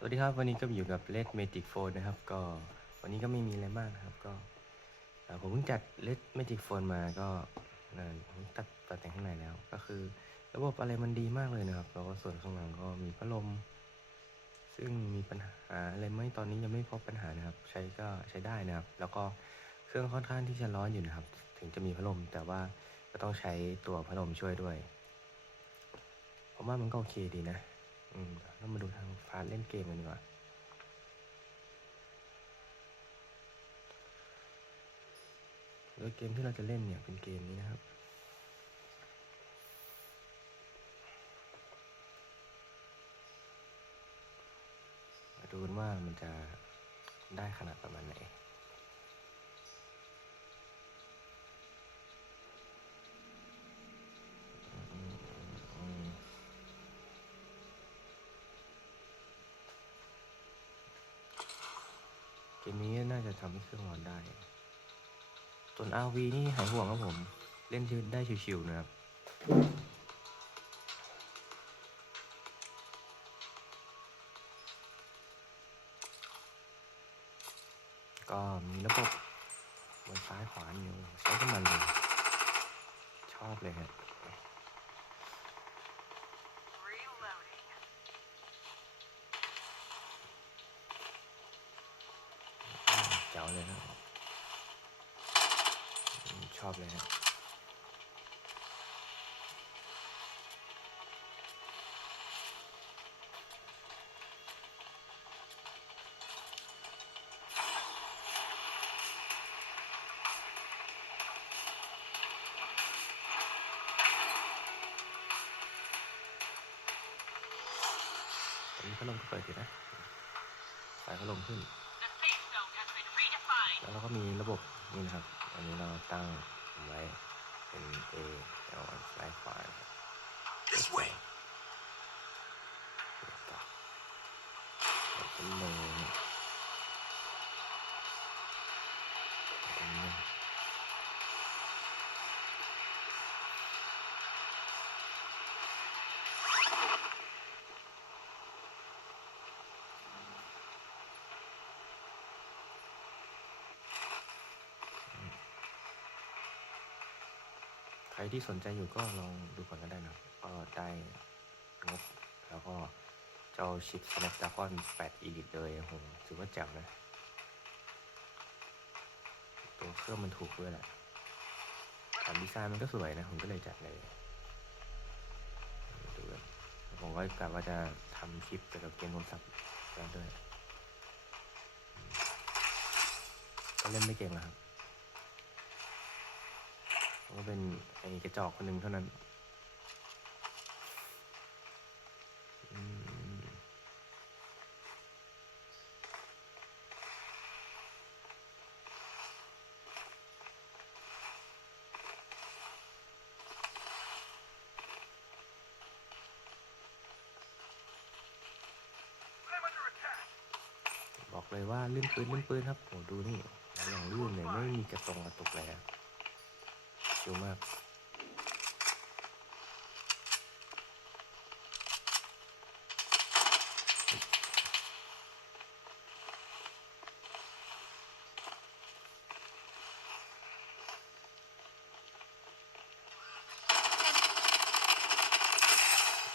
สวัสดีครับวันนี้ก็อยู่กับเลดเมจิกโฟนนะครับ ก็วันนี้ก็ไม่มีอะไรมากนะครับ ก็ผมเพิ่งจัดเลดเมจิกโฟนมาก็ผมตัดตัดแต่งข้างในแล้ว ก็คือ ระบบอะไรมันดีมากเลยนะครับ แล้วก็ส่วนข้างหลังก็มีพัดลม ซึ่งมีปัญหาอะไรไหมตอนนี้ยังไม่พบปัญหานะครับ ใช้ก็ใช้ได้นะครับ แล้วก็เครื่องค่อนข้างที่จะร้อนอยู่นะครับ ถึงจะมีพัดลม แต่ว่าก็ต้องใช้ตัวพัดลมช่วยด้วยผมว่ามันก็โอเคดีนะ อืมเรามาดูทางพาร์ทเล่นเกมกันดีกว่าโดยเกมที่เราจะเล่นเนี่ยเป็นเกมนี้นะครับ มาดูว่ามันจะได้ขนาดประมาณไหน อืมอืม เก มนี้น่าจะทำให้เครื่องร้อนได้ ส่วน RV นี่หายห่วงครับผม เล่นได้ชิวๆนะครับก็มีระบบบนซ้ายขวาอยู่ใช้กันมันเลย ชอบเลยฮะ เลยนะอืมชอบเลยฮะพัดลมก็เปิดอยู่นะสายพัดลมขึ้น The safe zone has been redefined. แล้วเรา ก็มีระบบนี่นะครับ อันนี้เราตั้งไว้เป็น A L ซ้ายขวานะครับ This way. เปิดต่อเปิดเป็นเลยตรงนี้ใค รที่สนใจอยู่ก็ลองดูก่อนก็ได้นะก็ได้งบแล้วก็เจ้าชิป Snapdragon 8 Elite เลยโหถือว่าแจ๋วนะ ตัวเครื่องมันถูกด้วยแหละแถมดีไซน์มันก็สวยนะ ผมก็เลยจัดเลยดูกันผมก็กะว่าจะทำคลิปเกี่ยวกับเกมโทรศัพท์แล้วด้วยก็เล่นไม่เก่งหรอกครับ เป็นไอ้กระจอกคนหนึ่งเท่านั้นบอกเลยว่าลื่นปืนลื่นปืนครับโหดูนี่อย่างลื่นเลยไม่มีกระตรงกระตุกเลยอะ ชิวมาก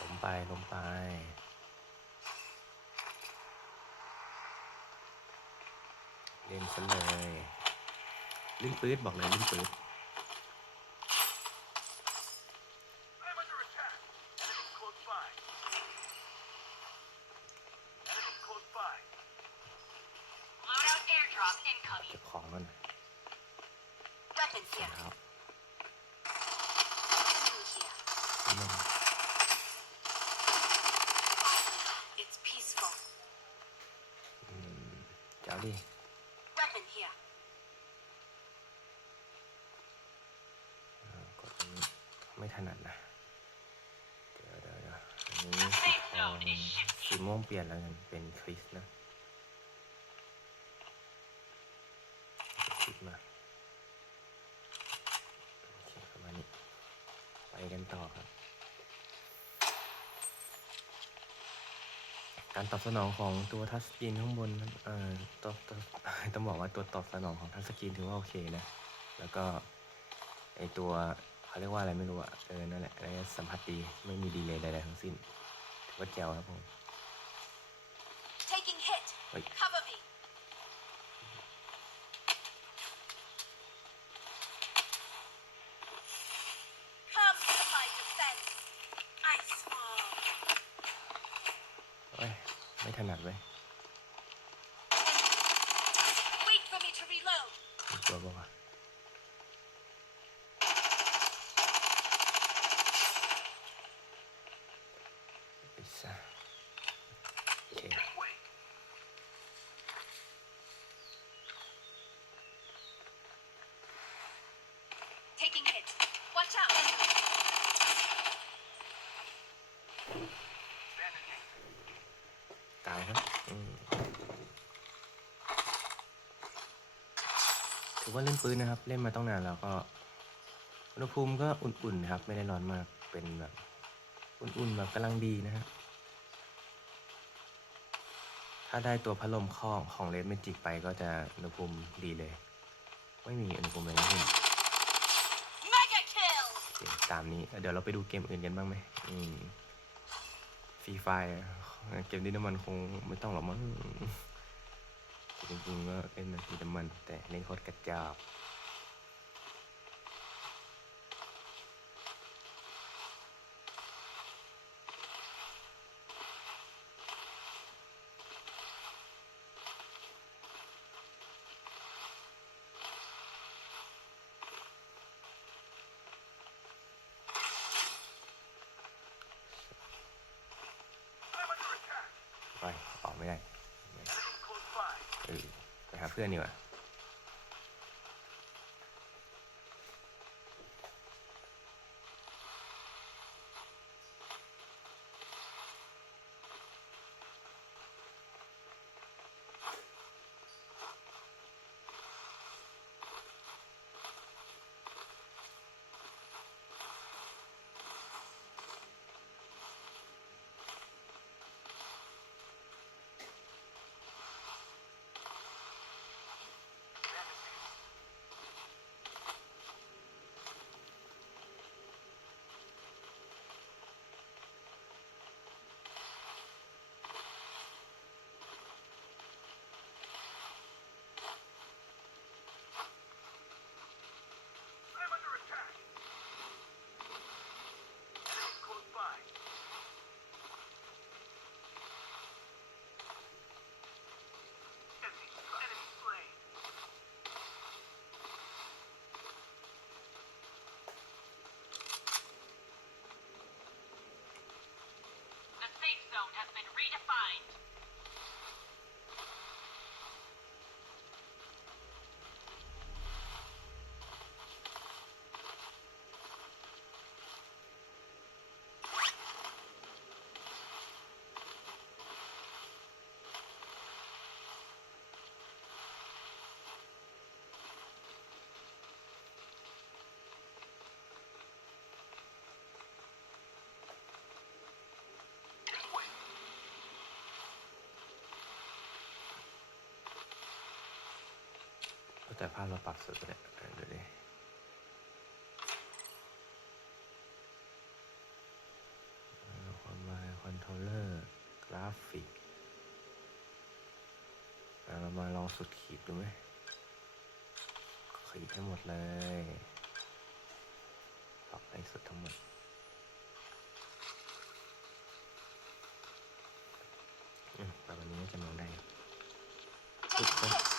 ลงไปลงไปเล่นซะเลยลื่นปื๊ดบอกเลยลื่นปื๊ด I'm under attack. Enemy close by. Enemy close by. Loadout airdrop เก็ incoming. บของกัน Weapons รอง here. เท้า Enemy here. นั่ น It's peaceful. อืมเจ้าดิ Weapon here. อ่ากดอันนี้ไม่ถนัดนะเดี๋ยวเดี๋ยวเดี๋ยวอันนี้สีทองสีม่วงเปลี่ยนแล้วกันเป็นคริสนะคลิกมาโอเคประมาณนี้ ไปกันต่ อครับการตอบสนองของตัวทัชสกรีนข้างบนนั้นเอ่อตัวตัวต้องบอกว่าตัวตอบสนองของทัชสกรีนถือว่าโอเคนะ แล้วก็ไอตัวเขาเรียกว่าอะไรไม่รู้อะเออ นั่นแหละระยะสัมผัสดี ไม่มีดีเลย์ใดๆทั้งสิ้น ถือว่าแจ๋วครับผม Taking hit. Wait. Cover me. Come to my defense. I swore. เอ้ย ไม่ถนัดเว้ย Wait for me to reload. มีตัวบอกว่าไอ้ซ่าโอเค Wait. Taking hit. Watch out. Bandaging. ตายครับอืมถือ ว่าเล่นปืนนะครับ เล่นมาต้องนานแล้วก็อุณหภูมิก็อุ่นๆนะครับ ไม่ได้ร้อนมากเป็นแบบอุ่นๆแบบกำลังดีนะฮะถ้าได้ตัวพัดลมข้อของเลดเมจิกไปก็จะอุณหภูมิดีเลย ไม่มีอุณหภูมิอะไรทั้งสิ้น Mega kill. โอเคตามนี้ เดี๋ยวเราไปดูเกมอื่นกันบ้างไหมอืมฟรีไฟเกมดินน้ำมันคงไม่ต้องหรอกมั้ง จริงๆก็เล่นมันดินน้ำมัน แต่เล่นโคตรกระจอก I'm under attack. ไปออกไม่ได้ Enemy close by. เออไปหา เพื่อนดีกว่า zone has been redefined. แต่ภาพเราปรับสุดเลยเดี๋ยวดิความหมายคอนโทรลเลอร์ กราฟิก เรามาลองสุดขีดดูไหมขีดให้หมดเลยปรับให้สุดทั้งหมดอืมปรับวันนี้จะมองได้ปุ๊บ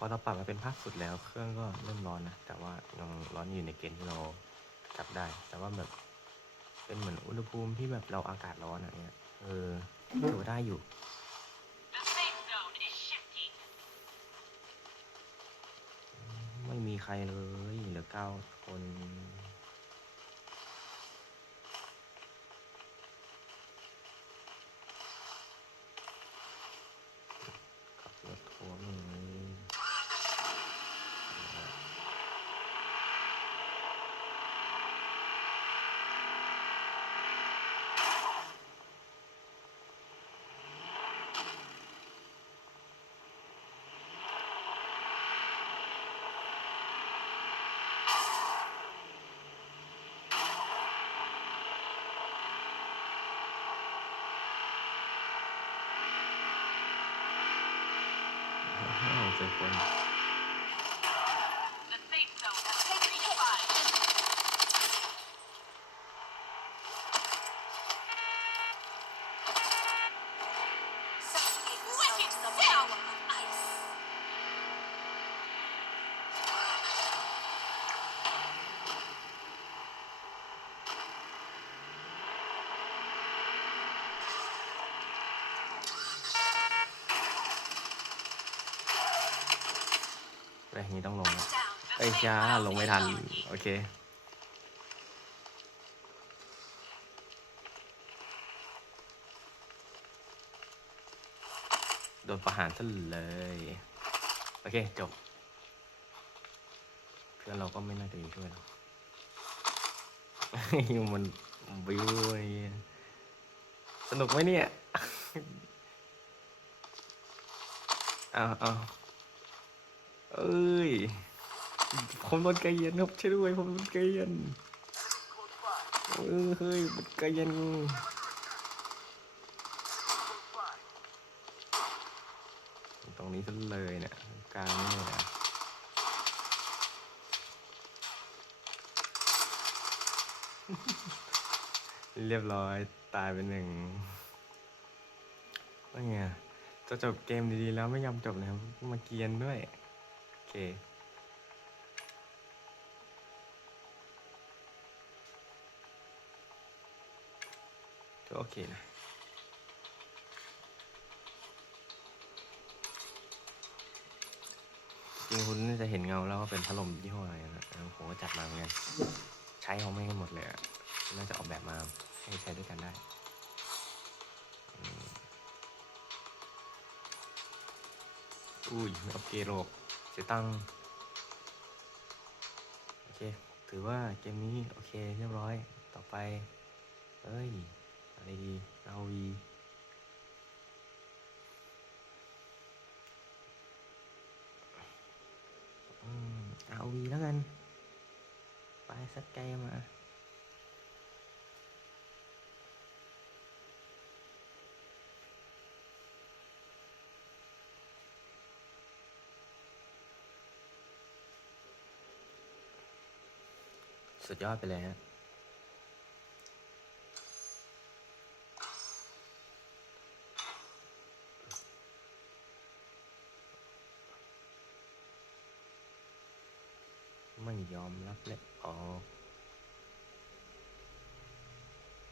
พอเราปรับมาเป็นภาคสุดแล้ว เครื่องก็เริ่มร้อนนะ แต่ว่ายังร้อนอยู่ในเกณฑ์ที่เราจับได้ แต่ว่าแบบเป็นเหมือนอุณหภูมิที่แบบเราอากาศร้อนอะเนี่ยเออถือว่าได้อยู่ ไม่มีใครเลยเหลือเก้าคน ขับรถทัวร์เลย อ้าวเจอคน The safe zone has been redefined. Wicked the power of ice. แรกนี้ต้องลงแล้ว Down. เอ้ยช้าลงไม่ทัน โอเค โดนประหารซะเลย โอเค จบ เพื่อนเราก็ไม่น่าจะอยู่ช่วยเราอยู่มันวิวไอ้เหี้ยสนุกไหมเนี่ย เอาเอา เอ้ย ผมโดนไกเย็นครับช่วยด้วยผมโดนไกเย็นเออเฮ้ยมันไกเย็นตรงนี้ซะเลยเนี่ยกลางนี่เลยนะเรียบร้อยตายไปหนึ่งว่าไงจะจบเกมดีๆแล้วไม่ยอมจบเลยครับมาเกียนด้วย เค ก็โอเคนะจริงคุณจะเห็นเงาแล้วว่าเป็นพัดลมยี่ห้ออะไรนะเออผมก็จัดมาเหมือนกัน ใช้เขาไม่ให้หมดเลยอะน่าจะออกแบบมาให้ใช้ด้วยกันได้อุ้ยไม่อัปเกรดหรอก สียตังค์โอเค ถือว่าเกมนี้โอเคเรียบร้อย ต่อไป เอ้ย อะไรดีเอาวีอืมเอาวีแล้วกัน ไปสักไกลมา สุดยอดไปเลยฮะไม่ยอมรับเลยอ๋อ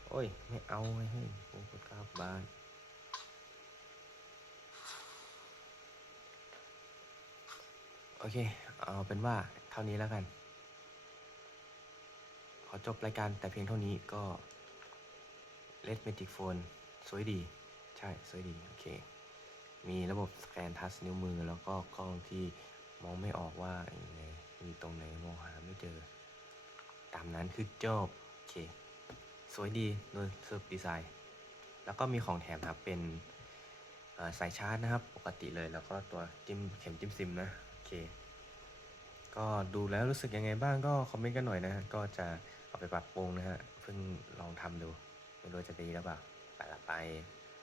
โอ้ย ไม่เอาไงเฮ้ยผมกดกราบบานโอเค เอาเป็นว่าเท่านี้แล้วกัน ขอจบรายการแต่เพียงเท่านี้ก็เลดเมจิกโฟนสวยดี ใช่ สวยดี โอเค มีระบบสแกนทัชนิ้วมือแล้วก็กล้องที่มองไม่ออกว่าอยังไงมีตรงไหนมองหาไม่เจอ ตามนั้นคือจบ โอเค สวยดีโดยเซิร์ฟดีไซน์ แล้วก็มีของแถมนะครับเป็นสายชาร์จนะครับ ปกติเลยแล้วก็ตัวจิ้มเข็มจิ้มซิมนะ โอเค ก็ดูแล้วรู้สึกยังไงบ้างก็คอมเมนต์กันหน่อยนะ ก็จะ เอาไปปรับปรุงนะฮะเพิ่งลองทำดู ไม่รู้จะดีหรือเปล่าไปละไป